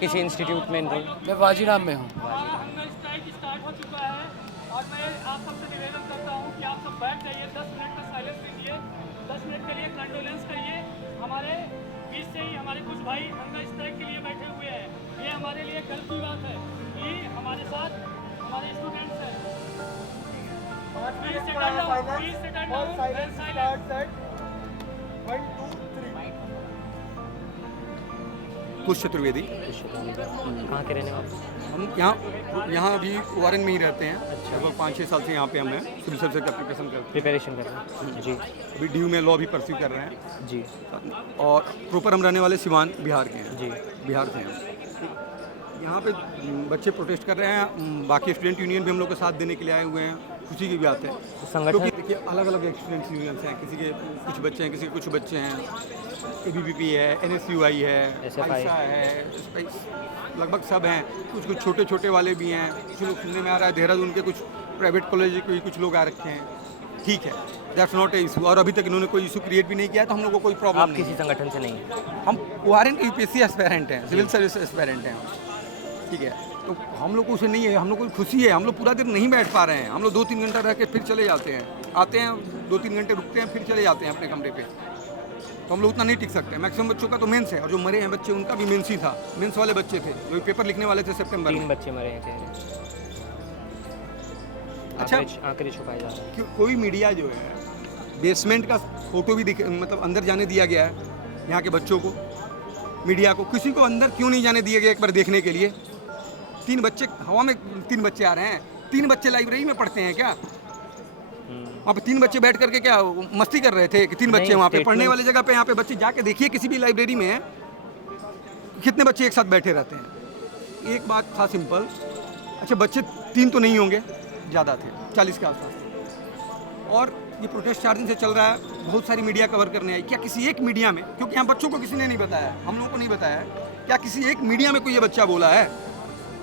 किसी इंस्टीट्यूट में इनरोल? मैं वाजीराम में हूँ। और मैं आप सबसे निवेदन करता हूँ कि आप सब बैठ जाइए, 10 मिनट का साइलेंस लीजिए, 10 मिनट के लिए कंडोलेंस करिए। हमारे बीच से ही हमारे कुछ भाई हंगर स्ट्राइक के लिए बैठे हुए हैं, ये हमारे लिए कल की बात है कि हमारे साथ हमारे स्टूडेंट्स हैं। कुश चतुर्वेदी। कहाँ के रहने वाले? हम यहाँ अभी वारन में ही रहते हैं। अच्छा। लगभग 5-6 साल से यहाँ पे हम हैं, सिविल सर्विस का प्रिपरेशन कर रहे हैं जी। अभी ड्यू में लॉ भी परस्यू कर रहे हैं जी। और प्रॉपर हम रहने वाले सिवान बिहार के हैं जी। बिहार से हैं। यहाँ पे बच्चे प्रोटेस्ट कर रहे हैं, बाकी स्टूडेंट यूनियन भी हम लोग के साथ देने के लिए आए हुए हैं, खुशी की बात है। क्योंकि देखिए अलग अलग स्टूडेंट्स यूनियंस हैं, किसी के कुछ बच्चे हैं, किसी के कुछ बच्चे हैं, ABVP है, NSUI है, ऐसा है, लगभग सब हैं। कुछ छोटे छोटे वाले भी हैं, कुछ लोग सुनने में आ रहा है देहरादून के कुछ प्राइवेट कॉलेज के कुछ लोग आ रखे हैं। ठीक है, दैट्स नॉट ए इशू। और अभी तक इन्होंने कोई इशू क्रिएट भी नहीं किया, तो हम लोग को कोई प्रॉब्लम नहीं। आप किसी संगठन से नहीं है? हम वारन के UPSC एस्पायरेंट हैं, सिविल सर्विस एस्पायरेंट हैं। ठीक है, तो हम लोग को उसे नहीं है, हम लोग को खुशी है। हम लोग पूरा दिन नहीं बैठ पा रहे हैं, हम लोग 2-3 घंटा रह के फिर चले जाते हैं, आते हैं 2-3 घंटे रुकते हैं, फिर चले जाते हैं अपने कमरे पे। तो हम लोग उतना नहीं टिक सकते। मैक्सिमम बच्चों का तो मेंस है, और जो मरे हैं बच्चे उनका भी मेंस ही था। मेंस वाले बच्चे थे जो पेपर लिखने वाले थे सितंबर में। 3 बच्चे मरे हैं कह रहे। अच्छा, आंकड़े छुपाए जा रहे हैं। कोई मीडिया जो है बेसमेंट का फोटो भी मतलब अंदर जाने दिया गया है यहाँ के बच्चों को, मीडिया को। किसी को अंदर क्यों नहीं जाने दिया गया एक बार देखने के लिए? 3 बच्चे हवा में, 3 बच्चे आ रहे हैं, 3 बच्चे लाइब्रेरी में पढ़ते हैं क्या? वहाँ पे 3 बच्चे बैठ करके क्या मस्ती कर रहे थे कि 3 बच्चे वहाँ पे पढ़ने वाली जगह पे? यहाँ पे बच्चे जाके देखिए किसी भी लाइब्रेरी में कितने बच्चे एक साथ बैठे रहते हैं। एक बात था सिंपल, अच्छा बच्चे 3 तो नहीं होंगे, ज़्यादा थे, 40 के आसपास। और ये प्रोटेस्ट 4 दिन से चल रहा है, बहुत सारी मीडिया कवर करने आई। क्या किसी एक मीडिया में, क्योंकि यहाँ बच्चों को किसी ने नहीं बताया, हम लोगों को नहीं बताया, क्या किसी एक मीडिया में कोई ये बच्चा बोला है?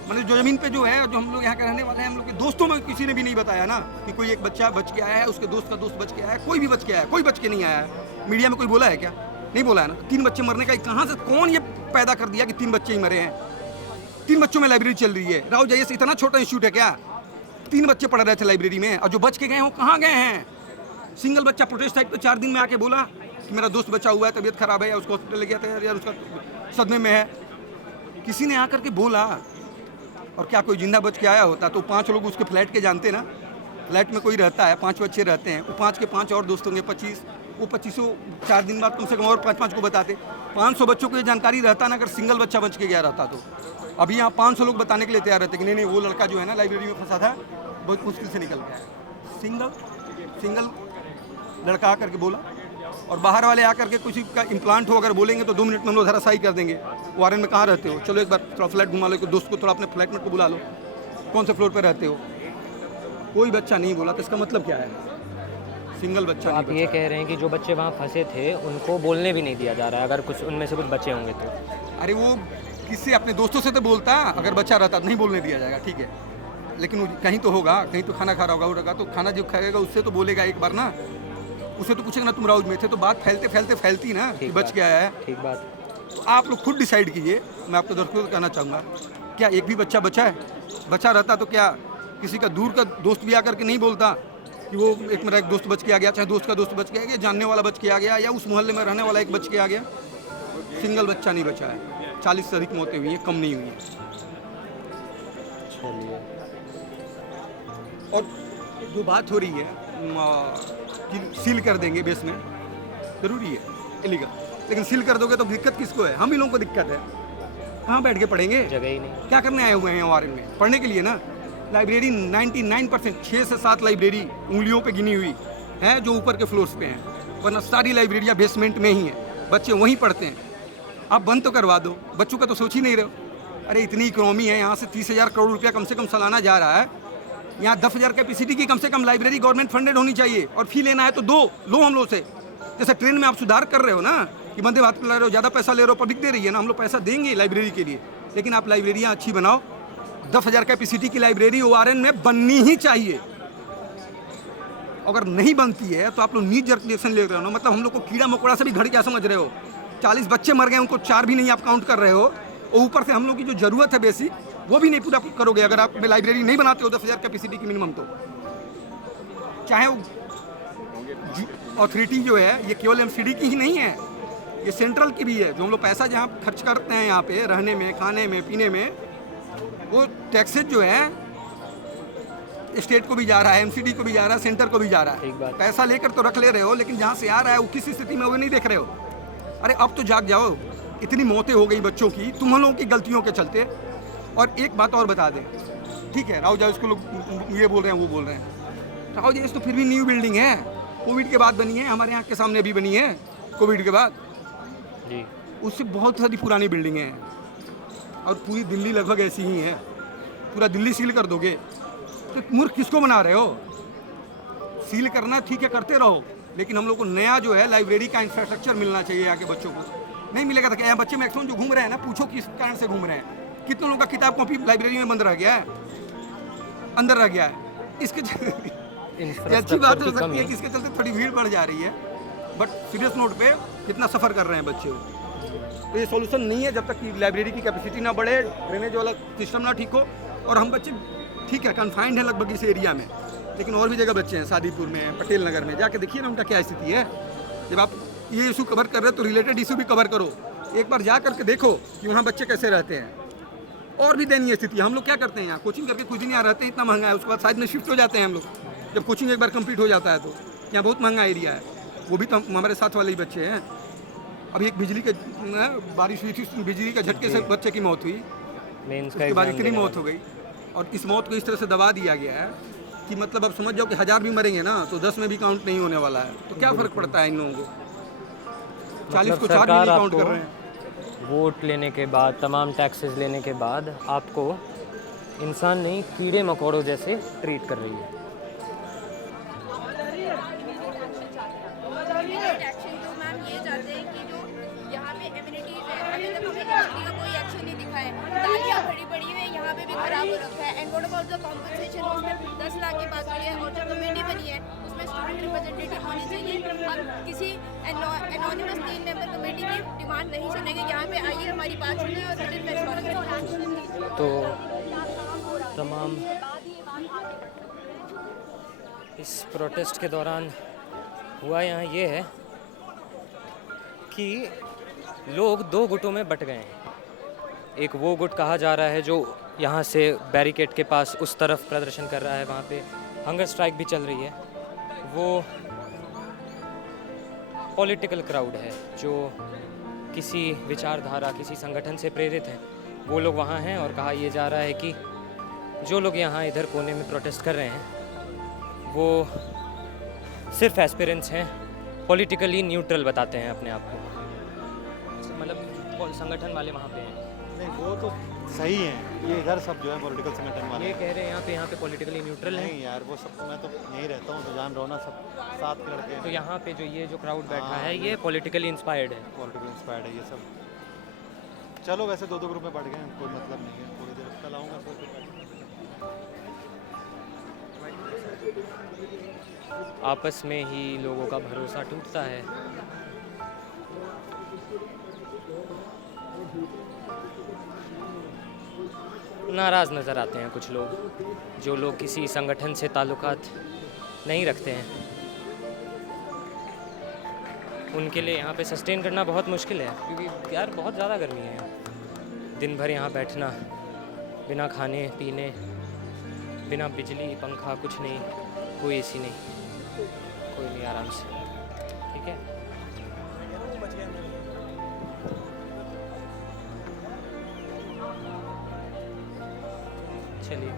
मतलब जो ज़मीन पे जो है, जो हम लोग यहाँ के रहने वाले हैं, हम लोग के दोस्तों में किसी ने भी नहीं बताया ना कि कोई एक बच्चा बच के आया है, उसके दोस्त का दोस्त बच के आया है, कोई भी बच के आया है, कोई बच के नहीं आया है। मीडिया में कोई बोला है क्या? नहीं बोला है ना। 3 बच्चे मरने का कहाँ से, कौन ये पैदा कर दिया कि 3 बच्चे ही मरे हैं? 3 बच्चों में लाइब्रेरी चल रही है। राव जाइए से इतना छोटा इंस्टीट्यूट है क्या? 3 बच्चे पढ़ रहे थे लाइब्रेरी में, और जो बच के गए हैं वो कहाँ गए हैं? सिंगल बच्चा प्रोटेस्ट टाइप पे 4 दिन में आके बोला कि मेरा दोस्त बचा हुआ है, तबीयत खराब है, या उसको हॉस्पिटल ले गया था, या उसका सदमे में है। किसी ने आकर के बोला, और क्या कोई जिंदा बच के आया होता तो 5 लोग उसके फ्लैट के जानते ना। फ्लैट में कोई रहता है, 5 बच्चे रहते हैं, वो 5 के 5 और दोस्त होंगे 25, वो 25 4 दिन बाद कम से कम और 5-5 को बताते। 500 बच्चों को ये जानकारी रहता ना, अगर सिंगल बच्चा बच के गया रहता तो। अभी यहाँ 500 लोग बताने के लिए तैयार रहते कि नहीं वो लड़का जो है ना लाइब्रेरी में फंसा था, बहुत मुश्किल से निकल गया है। सिंगल लड़का आकर के बोला और बाहर वाले आकर के किसी का इम्प्लांट हो अगर बोलेंगे तो 2 मिनट में हम लोग धराशायी कर देंगे। वारन में कहाँ रहते हो, चलो एक बार थोड़ा फ्लैट घुमा लो, दोस्त को थोड़ा अपने फ्लैटमेट को बुला लो, कौन से फ्लोर पर रहते हो। कोई बच्चा नहीं बोला तो इसका मतलब क्या है, सिंगल बच्चा तो नहीं आप ये बचा। कह रहे हैं कि जो बच्चे वहाँ फंसे थे उनको बोलने भी नहीं दिया जा रहा है, अगर कुछ उनमें से कुछ बच्चे होंगे तो? अरे वो किससे, अपने दोस्तों से तो बोलता, अगर बच्चा रहता तो नहीं बोलने दिया जाएगा, ठीक है, लेकिन वो कहीं तो होगा, कहीं तो खाना खा रहा होगा, तो खाना जो खाएगा उससे तो बोलेगा एक बार ना, उससे तो पूछेगा ना तुम राउज में थे, तो बात फैलते फैलती ना कि बच के आया है। ठीक बात। तो आप लोग खुद डिसाइड कीजिए। मैं आपको दर्शकों को कहना चाहूँगा, क्या एक भी बच्चा बचा है? बचा रहता तो क्या किसी का दूर का दोस्त भी आकर के नहीं बोलता कि वो एक मेरा एक दोस्त बच के आ गया, चाहे दोस्त का दोस्त बच के आ गया, जानने वाला बच के आ गया, या उस मोहल्ले में रहने वाला एक बच के आ गया। सिंगल बच्चा नहीं बचा है। 40 से अधिक मौतें हुई हैं, कम नहीं हुई हैं। और जो बात हो रही है कि सील कर देंगे बेसमेंट, ज़रूरी है इलीगल, लेकिन सील कर दोगे तो दिक्कत किसको है? हम ही लोगों को दिक्कत है। कहाँ बैठ के पढ़ेंगे? जगह ही नहीं। क्या करने आए हुए हैं वारन में? पढ़ने के लिए ना। लाइब्रेरी 99% 6 से 7 लाइब्रेरी उंगलियों पे गिनी हुई है जो ऊपर के फ्लोर्स पे हैं, वरना सारी लाइब्रेरियाँ बेसमेंट में ही हैं, बच्चे वहीं पढ़ते हैं। आप बंद तो करवा दो, बच्चों का तो सोच ही नहीं रहे हो। अरे इतनी इकोनॉमी है, यहाँ से 30,000 करोड़ रुपया कम से कम सालाना जा रहा है, यहाँ 10,000 कैपेसिटी की कम से कम लाइब्रेरी गवर्नमेंट फंडेड होनी चाहिए, और फी लेना है तो लो हम लोग से। जैसे ट्रेन में आप सुधार कर रहे हो ना कि वंदे भारत ला रहे हो, ज़्यादा पैसा ले रहे हो, पब्लिक दे रही है ना, हम लोग पैसा देंगे लाइब्रेरी के लिए, लेकिन आप लाइब्रेरियाँ अच्छी बनाओ। 10,000 कैपेसिटी की लाइब्रेरी ओआरएन में बननी ही चाहिए। अगर नहीं बनती है तो आप लोग नीट जर्कुलेशन ले रहे हो ना, मतलब हम लोग को कीड़ा मकोड़ा से भी घड़ क्या समझ रहे हो। 40 बच्चे मर गए, उनको 4 भी नहीं आप काउंट कर रहे हो, और ऊपर से हम लोग की जो ज़रूरत है बेसिक वो भी नहीं पूरा करोगे अगर आप लाइब्रेरी नहीं बनाते हो 10,000 कैपेसिटी की मिनिमम। तो चाहे अथॉरिटी जो है ये केवल एमसीडी की ही नहीं है, ये सेंट्रल की भी है। जो हम लोग पैसा जहाँ खर्च करते हैं यहाँ पे रहने में, खाने में, पीने में, वो टैक्सेज जो है स्टेट को भी जा रहा है, एमसीडी को भी जा रहा है, सेंटर को भी जा रहा है। पैसा लेकर तो रख ले रहे हो, लेकिन जहाँ से आ रहा है वो किस स्थिति में वो नहीं देख रहे हो। अरे अब तो जाग जाओ, इतनी मौतें हो गई बच्चों की तुम लोगों की गलतियों के चलते। और एक बात और बता दें, ठीक है राव जाइस को लोग ये बोल रहे हैं वो बोल रहे हैं, राव जाइस तो फिर भी न्यू बिल्डिंग है, कोविड के बाद बनी है, हमारे यहाँ के सामने अभी बनी है कोविड के बाद जी, उससे बहुत सारी पुरानी बिल्डिंगें हैं, और पूरी दिल्ली लगभग ऐसी ही है। पूरा दिल्ली सील कर दोगे तो मूर्ख किसको बना रहे हो? सील करना ठीक है, करते रहो, लेकिन हम लोग को नया जो है लाइब्रेरी का इंफ्रास्ट्रक्चर मिलना चाहिए यहाँ के बच्चों को। नहीं मिलेगा तो क्या? यहाँ बच्चे मैक्सिमम जो घूम रहे हैं ना, पूछो किस कारण से घूम रहे हैं। कितने लोगों का किताब कॉपी लाइब्रेरी में बंद रह गया है, अंदर रह गया है। इसके अच्छी बात हो सकती है कि इसके चलते थोड़ी भीड़ बढ़ जा रही है, बट सीरियस नोट पे कितना सफ़र कर रहे हैं बच्चे। तो ये सॉल्यूशन नहीं है जब तक कि लाइब्रेरी की कैपेसिटी ना बढ़े, ड्रेनेज वाला सिस्टम ना ठीक हो। और हम बच्चे ठीक है कन्फाइंड है लगभग इस एरिया में, लेकिन और भी जगह बच्चे हैं, शादीपुर में, पटेल नगर में, जाके देखिए ना उनका क्या स्थिति है। जब आप ये इशू कवर कर रहे हो तो रिलेटेड इशू भी कवर करो, एक बार जा करके देखो कि वहाँ बच्चे कैसे रहते हैं। और भी दयनीय स्थिति है। हम लोग क्या करते हैं यहाँ कोचिंग करके कुछ दिन यहाँ रहते हैं, इतना महंगा है, उसके बाद साइड में शिफ्ट हो जाते हैं हम लोग। जब कोचिंग एक बार कंप्लीट हो जाता है तो यहाँ बहुत महंगा एरिया है, वो भी तो हमारे साथ वाले ही बच्चे हैं। अभी एक बिजली के बारिश हुई थी, बिजली के झटके से बच्चे की मौत हुई, उसके बाद इतनी मौत हो गई। और इस मौत को इस तरह से दबा दिया गया है कि मतलब अब समझ जाओ कि 1000 भी मरेंगे ना तो 10 में भी काउंट नहीं होने वाला है। तो क्या फ़र्क पड़ता है इन लोगों को? 40 को 4 भी नहीं काउंट कर रहे हैं। वोट लेने के बाद, तमाम टैक्सेस लेने के बाद आपको इंसान नहीं कीड़े मकोड़ों जैसे ट्रीट कर रही है। किसी एनोनिमस 3 मेंबर कमेटी की डिमांड नहीं सुनेंगे। यहाँ पे आइए, हमारी बात सुने और रिटन रेस्पॉन्स करें। तो तमाम इस प्रोटेस्ट के दौरान हुआ यहाँ ये है कि लोग 2 गुटों में बट गए हैं। एक वो गुट कहा जा रहा है जो यहाँ से बैरिकेड के पास उस तरफ प्रदर्शन कर रहा है, वहाँ पे हंगर स्ट्राइक भी चल रही है। वो पॉलिटिकल क्राउड है जो किसी विचारधारा, किसी संगठन से प्रेरित है, वो लोग वहाँ हैं। और कहा यह जा रहा है कि जो लोग यहाँ इधर कोने में प्रोटेस्ट कर रहे हैं वो सिर्फ एस्पिरेंट्स हैं, पॉलिटिकली न्यूट्रल बताते हैं अपने आप को, मतलब संगठन वाले वहाँ पे हैं। नहीं वो तो सही है, ये इधर सब जो है पॉलिटिकल संगठन वाले ये कह रहे हैं यहाँ पे पॉलिटिकली न्यूट्रल है। नहीं यार वो सब, मैं तो यहीं रहता हूँ तो जान रहा हूँ ना, सब साथ के लड़के हैं। तो यहाँ पे जो ये जो क्राउड बैठा है ये पॉलिटिकली इंस्पायर्ड है। पॉलिटिकल इंस्पायर्ड है ये सब। चलो वैसे 2-2 ग्रुप में बढ़ गए हैं, कोई मतलब नहीं है, थोड़ी देर कल आऊँगा फिर। आपस में ही लोगों का भरोसा टूटता है। नाराज़ नज़र आते हैं कुछ लोग, जो लोग किसी संगठन से ताल्लुकात नहीं रखते हैं। उनके लिए यहाँ पे सस्टेन करना बहुत मुश्किल है, क्योंकि यार बहुत ज़्यादा गर्मी है। दिन भर यहाँ बैठना बिना खाने पीने, बिना बिजली पंखा कुछ नहीं, कोई एसी नहीं, कोई नहीं, आराम से, ठीक है। चलिए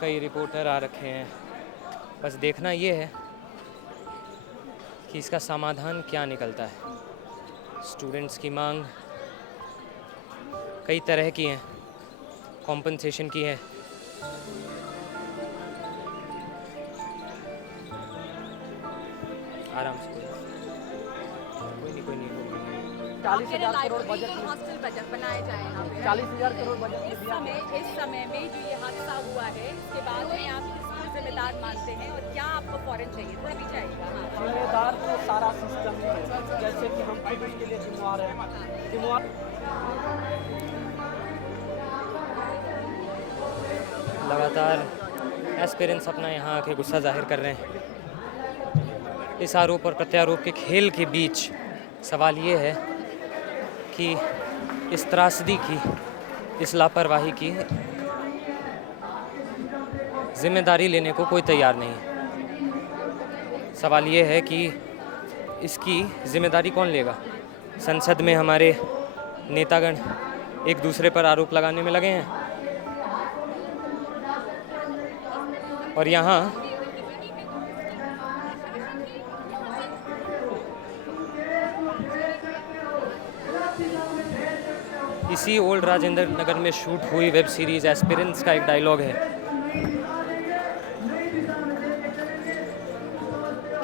कई रिपोर्टर आ रखे हैं, बस देखना ये है कि इसका समाधान क्या निकलता है। स्टूडेंट्स की मांग कई तरह की हैं, कॉम्पनसेशन की है, आराम से, कोई नहीं 40,000 करोड़ बजट हॉस्टल बजट बनाए जाए यहाँ पे 40,000 करोड़ बजट इस समय में जो ये हादसा हुआ है, इसके बाद में आप किसको जिम्मेदार मानते हैं और क्या आपको फौरन चाहिए? थोड़ा पीछे आइएगा। जिम्मेदार तो सारा सिस्टम है, जैसे कि हम खुद उसके लिए जिम्मेवार हैं। लगातार एस्पिरेंट्स अपना यहाँ आके गुस्सा जाहिर कर रहे हैं। इस आरोप और प्रत्यारोप के खेल के बीच सवाल ये है कि इस त्रासदी की, इस लापरवाही की जिम्मेदारी लेने को कोई तैयार नहीं है। सवाल ये है कि इसकी जिम्मेदारी कौन लेगा। संसद में हमारे नेतागण एक दूसरे पर आरोप लगाने में लगे हैं और यहाँ इसी ओल्ड राजेंद्र नगर में शूट हुई वेब सीरीज एस्पिरेंट्स का एक डायलॉग है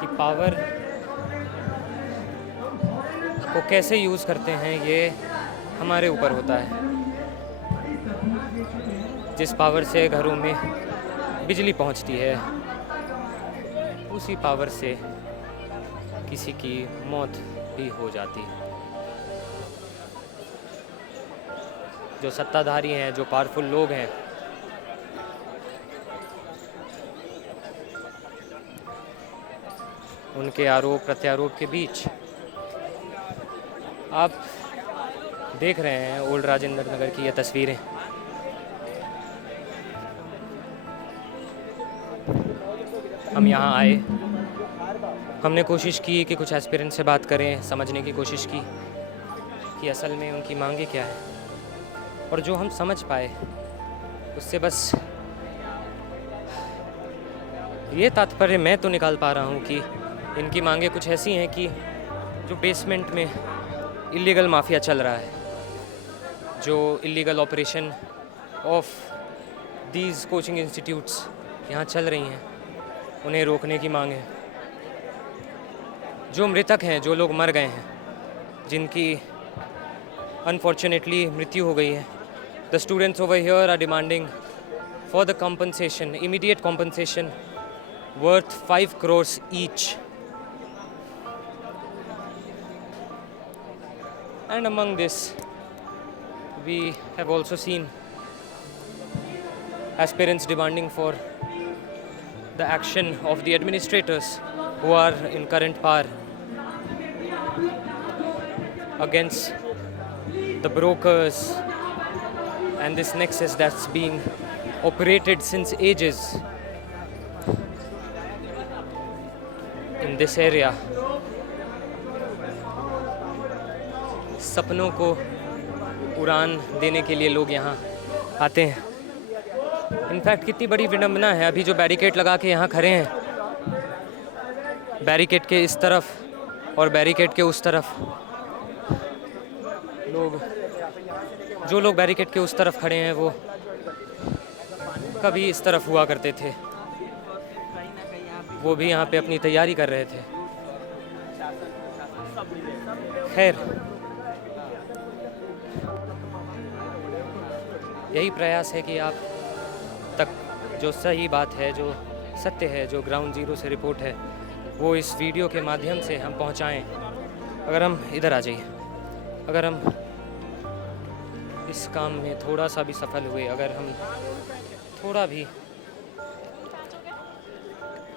कि पावर को कैसे यूज़ करते हैं ये हमारे ऊपर होता है। जिस पावर से घरों में बिजली पहुंचती है, उसी पावर से किसी की मौत भी हो जाती है। जो सत्ताधारी हैं, जो पावरफुल लोग हैं, उनके आरोप प्रत्यारोप के बीच आप देख रहे हैं ओल्ड राजेंद्र नगर की ये तस्वीरें। हम यहाँ आए, हमने कोशिश की कि कुछ एस्पिरेंट से बात करें, समझने की कोशिश की कि असल में उनकी मांगे क्या है, और जो हम समझ पाए उससे बस ये तात्पर्य मैं तो निकाल पा रहा हूँ कि इनकी मांगे कुछ ऐसी हैं कि जो बेसमेंट में इलीगल माफिया चल रहा है, जो illegal operation of these coaching institutes यहाँ चल रही हैं, उन्हें रोकने की मांग है। जो मृतक हैं, जो लोग मर गए हैं, जिनकी अनफॉर्चुनेटली मृत्यु हो गई है, the students over here are demanding for the compensation, immediate compensation worth 5 crores each. And among this, we have also seen aspirants demanding for the action of the administrators who are in current power against the brokers and this nexus that's being operated since ages in this area. सपनों को उड़ान देने के लिए लोग यहाँ आते हैं इनफैक्ट कितनी बड़ी विडंबना है, अभी जो बैरिकेड लगा के यहाँ खड़े हैं, बैरिकेड के इस तरफ और बैरिकेड के उस तरफ जो लोग बैरिकेड के उस तरफ खड़े हैं वो कभी इस तरफ हुआ करते थे, वो भी यहाँ पे अपनी तैयारी कर रहे थे। खैर, यही प्रयास है कि आप तक जो सही बात है, जो सत्य है, जो ग्राउंड जीरो से रिपोर्ट है, वो इस वीडियो के माध्यम से हम पहुंचाएं। अगर हम इधर आ जाइए, अगर हम इस काम में थोड़ा सा भी सफल हुए, अगर हम थोड़ा भी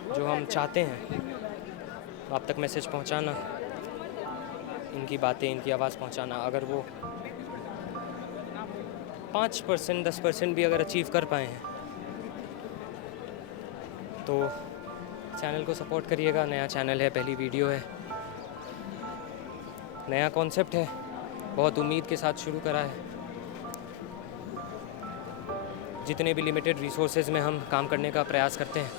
जो हम चाहते हैं आप तक मैसेज पहुंचाना, इनकी बातें, इनकी आवाज़ पहुंचाना, अगर वो 5% 10% भी अगर अचीव कर पाए हैं तो चैनल को सपोर्ट करिएगा। नया चैनल है, पहली वीडियो है, नया कॉन्सेप्ट है, बहुत उम्मीद के साथ शुरू करा है। जितने भी लिमिटेड रिसोर्सेज में हम काम करने का प्रयास करते हैं,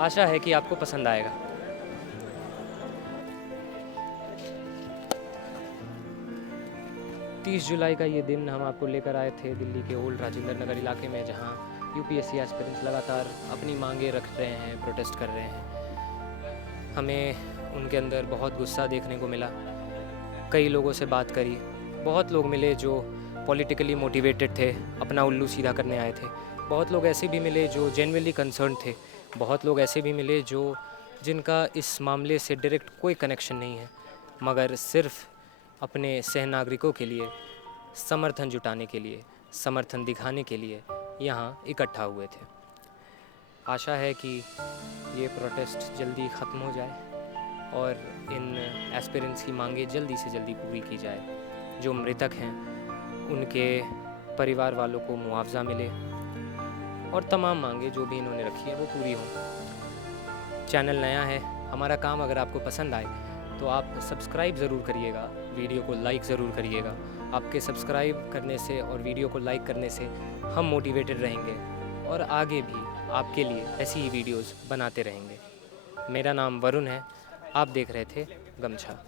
आशा है कि आपको पसंद आएगा। तीस जुलाई का ये दिन हम आपको लेकर आए थे दिल्ली के ओल्ड राजेंद्र नगर इलाके में, जहां यूपीएससी एस्पिरेंट्स लगातार अपनी मांगे रख रहे हैं, प्रोटेस्ट कर रहे हैं। हमें उनके अंदर बहुत गुस्सा देखने को मिला। कई लोगों से बात करी, बहुत लोग मिले जो पॉलिटिकली मोटिवेटेड थे, अपना उल्लू सीधा करने आए थे। बहुत लोग ऐसे भी मिले जो जेन्युइनली कंसर्न थे। बहुत लोग ऐसे भी मिले जिनका इस मामले से डायरेक्ट कोई कनेक्शन नहीं है, मगर सिर्फ अपने सह नागरिकों के लिए समर्थन जुटाने के लिए, समर्थन दिखाने के लिए यहाँ इकट्ठा हुए थे। आशा है कि ये प्रोटेस्ट जल्दी ख़त्म हो जाए और इन एस्पिरेंट्स की मांगे जल्दी से जल्दी पूरी की जाए। जो मृतक हैं उनके परिवार वालों को मुआवजा मिले और तमाम मांगे जो भी इन्होंने रखी है वो पूरी हों। चैनल नया है, हमारा काम अगर आपको पसंद आए तो आप सब्सक्राइब ज़रूर करिएगा, वीडियो को लाइक ज़रूर करिएगा। आपके सब्सक्राइब करने से और वीडियो को लाइक करने से हम मोटिवेटेड रहेंगे और आगे भी आपके लिए ऐसी ही वीडियोस बनाते रहेंगे। मेरा नाम वरुण है, आप देख रहे थे गमछा।